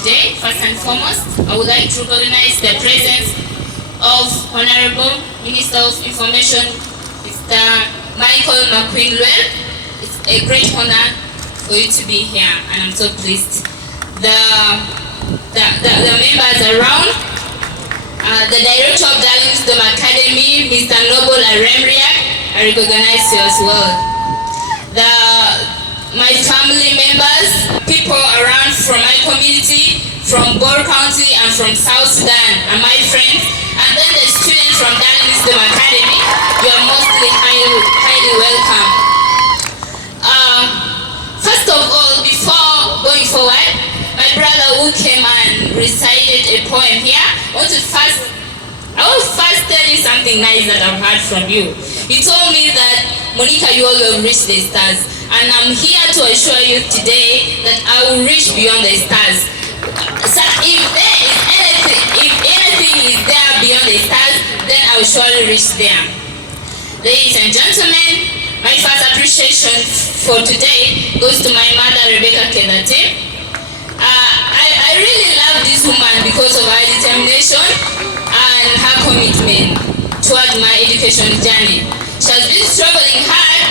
today. First and foremost, I would like to recognize the presence of Honorable Minister of Information, Mr. Michael McQueen-Luel. It's a great honor for you to be here, and I'm so pleased. The members around, the Director of Darling's Dome Academy, Mr. Noble Aremriak, I recognize you as well. My family members, people around from my community, from Bor County and from South Sudan, and my friends, and then the students from Darling's Dome Academy, you are mostly highly welcome. First of all, before going forward, my brother who came and recited a poem here, I will first tell you something nice that I've heard from you. You told me that, Monica, you all will reach the stars. And I'm here to assure you today that I will reach beyond the stars. So if anything is there beyond the stars, then I will surely reach there. Ladies and gentlemen, my first appreciation for today goes to my mother, Rebecca Kenate. I really love this woman because of her determination and her commitment toward my education journey. She has been struggling hard,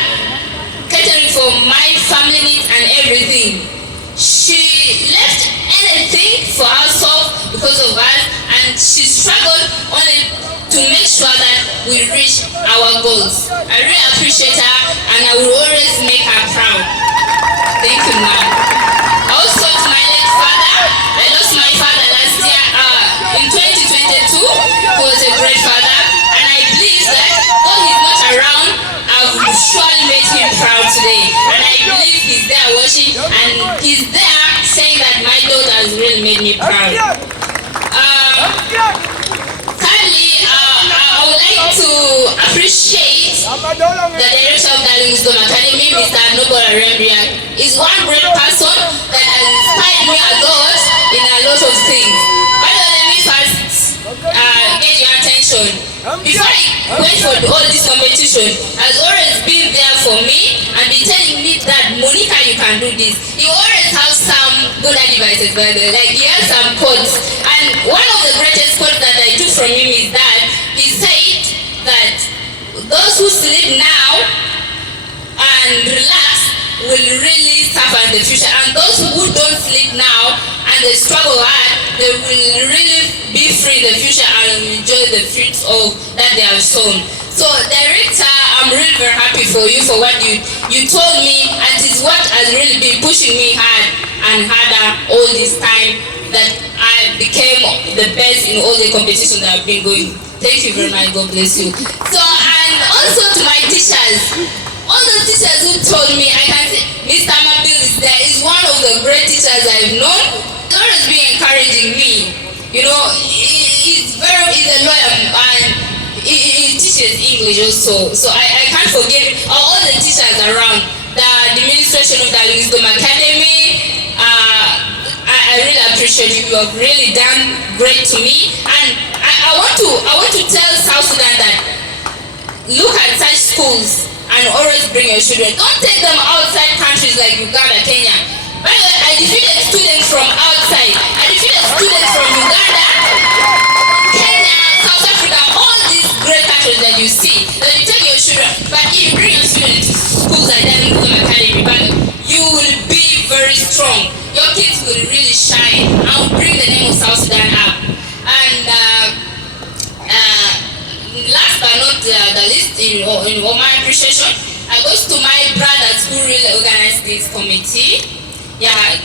catering for my family needs and everything. She left anything for herself because of us, and she struggled only to make sure that we reach our goals. I really appreciate her, and I will always make her proud. Thank you, ma'am. Also, to my late father, I lost my father last year in 2022. He was a great father, and I believe that though he's not around, I've surely made him proud today. And I believe he's there watching, and he's there saying that my daughter has really made me proud. Thirdly, I would like to appreciate the Director of Darling's Dome Academy, Mr. Noble Aremriak. He's one great person that has inspired me a lot in a lot of things. But let me first get your attention. Before I went for all this competition, has always been there for me and been telling me that, Monica, you can do this. He always has some good advices, by the way. Like, he has some quotes. And one of the greatest quotes that I took from him is that he said that those who sleep now and relax will really suffer in the future, and those who don't sleep now and they struggle hard, they will really be free in the future and enjoy the fruits of that they have sown. So, Director, I'm really very happy for you for what you told me, and it's what has really been pushing me hard and harder all this time, that I became the best in all the competitions that I've been going. Thank you very much. God bless you. So, and also to my teachers, all the teachers who told me, I can say, Mr. Mabil is there, is one of the great teachers I've known. He's always been encouraging me. You know, he's a lawyer and he teaches English also. So I can't forget all the teachers around. The administration of the Darling's Dome Academy, I really appreciate you. You have really done great to me. And I want to tell South Sudan that look at such schools and always bring your children. Don't take them outside countries like Uganda, Kenya. By the way, I defeated students from outside. I defeated students from Uganda, Kenya, South Africa, all these great countries that you see. That you take your children. But if you bring your students to schools like Darling's Dome Academy, you will be very strong. Your kids will really shine. I will bring the name of South Sudan up. And last but not the least, in all my appreciation, I goes to my brothers who really organized this committee. Yeah,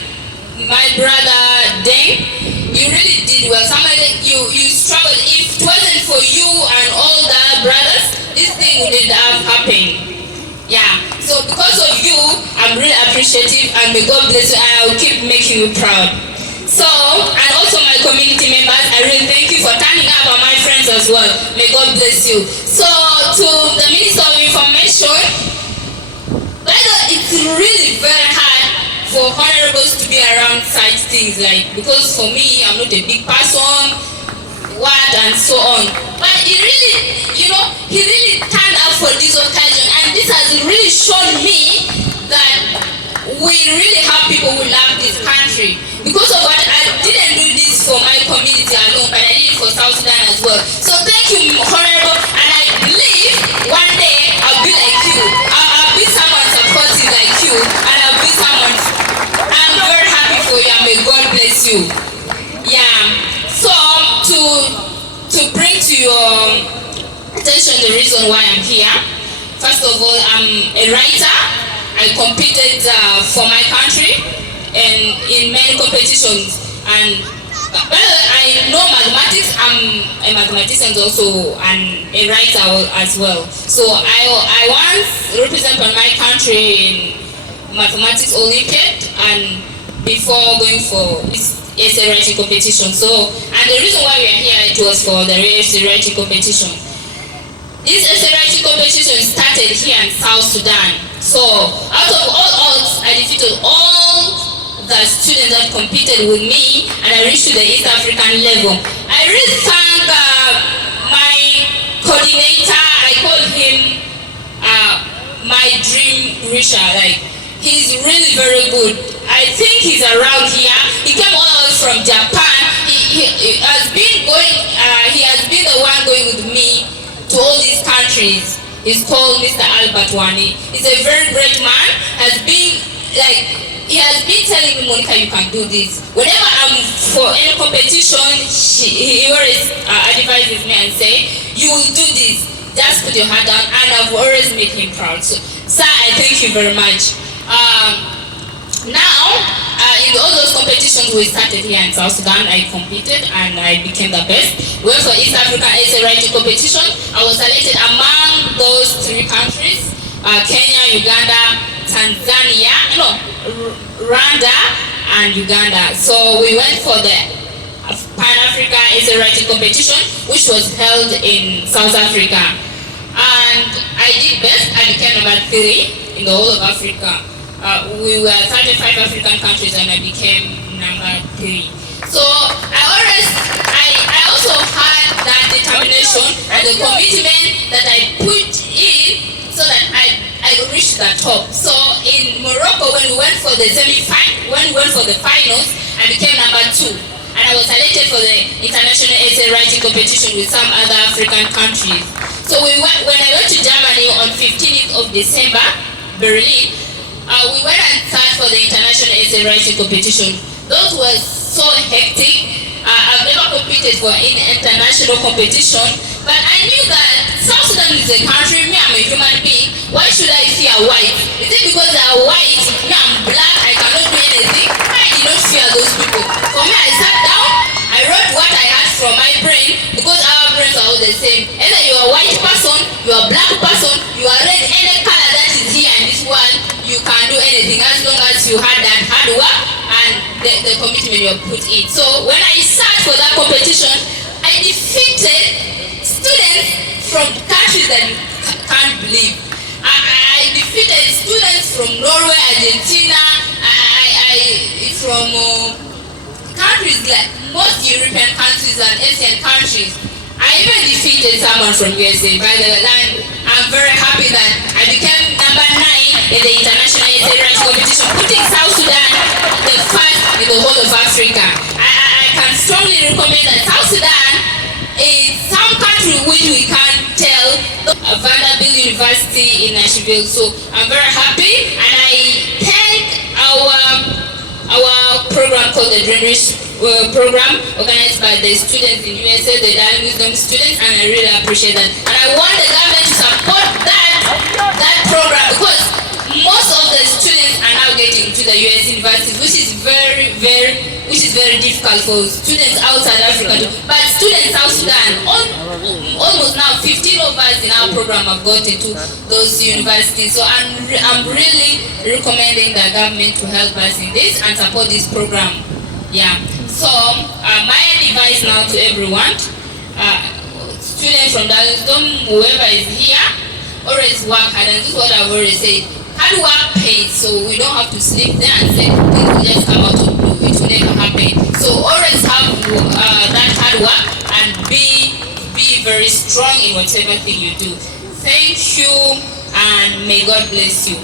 my brother Deng, you really did well. Somebody you struggled. If it wasn't for you and all the other brothers, this thing wouldn't have happened. Yeah, so because of you, I'm really appreciative, and may God bless you, and I will keep making you proud. So, and also my community members, I really thank you for turning up, and my friends as well. May God bless you. So, to the Minister of Information, it's really very hard for honorables to be around such things, like, because for me, I'm not a big person, and so on. But he really turned up for this occasion, and this has really shown me that we really have people who love this country. Because of what I didn't community alone, but I did it for South Sudan as well. So thank you, Honorable, and I believe one day I'll be like you. I'll be someone supportive like you, and I'll be someone. I'm very happy for you, and may God bless you. Yeah. So to bring to your attention the reason why I'm here. First of all, I'm a writer. I competed for my country and in many competitions. And I know mathematics. I'm a mathematician also and a writer as well. So I once represented my country in mathematics Olympiad and before going for essay writing competition. So, and the reason why we are here, it was for the essay writing competition. This essay writing competition started here in South Sudan. So out of all odds, I defeated all the students that competed with me, and I reached to the East African level. I really thank my coordinator. I call him my dream reacher. Like, he's really very good. I think he's around here. He came all the way from Japan. He has been going. He has been the one going with me to all these countries. He's called Mr. Albert Wani. He's a very great man. He has been telling me, Monica, you can do this. Whenever I'm for any competition, he always advises me and say, you will do this. Just put your hand down, and I've always made him proud. So, sir, I thank you very much. Now, in all those competitions we started here in South Sudan, I competed and I became the best. Went for East Africa essay writing competition. I was selected among those 3 countries: Kenya, Uganda, Tanzania, Rwanda, and Uganda. So we went for the Pan-Africa essay writing competition, which was held in South Africa, and I did best. I became number 3 in the whole of Africa. We were 35 African countries and I became number 3. So I also had that determination and the commitment that I put in so that I reached the top. So in Morocco, when we went for the finals, I became number 2. And I was selected for the international essay writing competition with some other African countries. So when I went to Germany on 15th of December, Berlin, we went and searched for the international essay writing competition. Those were so hectic. I've never competed for any international competition, but I knew that South Sudan is a country. Me, I'm a human being. Why should I fear white? Is it because they are white? Me, I'm black. I cannot do anything. I did not fear those people. For me, I sat down. I wrote what I had from my brain, because our brains are all the same. Either you are a white person, you are a black person, you are red, any color that is here in this world, you can do anything as long as you had that hard work and the commitment you have put in. So when I sat for that competition, I defeated students from countries that you can't believe. I defeated students from Norway, Argentina, from countries like most European countries and Asian countries. I even defeated someone from USA. By the way, I'm very happy that I became number 9 in the international essay writing competition, putting South Sudan the first in the whole of Africa. I can strongly recommend that South Sudan is some country which we can't tell. Vanderbilt University in Nashville. So I'm very happy, and I thank our program called the Dreamrich program, organized by the students in USA, the Darling Wisdom students, and I really appreciate that. And I want the government to support that program, because most of the students are now getting to the US universities, which is very difficult for students outside Africa. But students South Sudan, almost now 15 of us in our program have got into those universities. So I'm really recommending the government to help us in this and support this program. Yeah. So my advice now to everyone, students from Darling Wisdom, whoever is here, always work hard, and this is what I've already said. Hard work pays, so we don't have to sleep there and say things will just come out of blue. It will never happen. So always have that hard work and be very strong in whatever thing you do. Thank you, and may God bless you.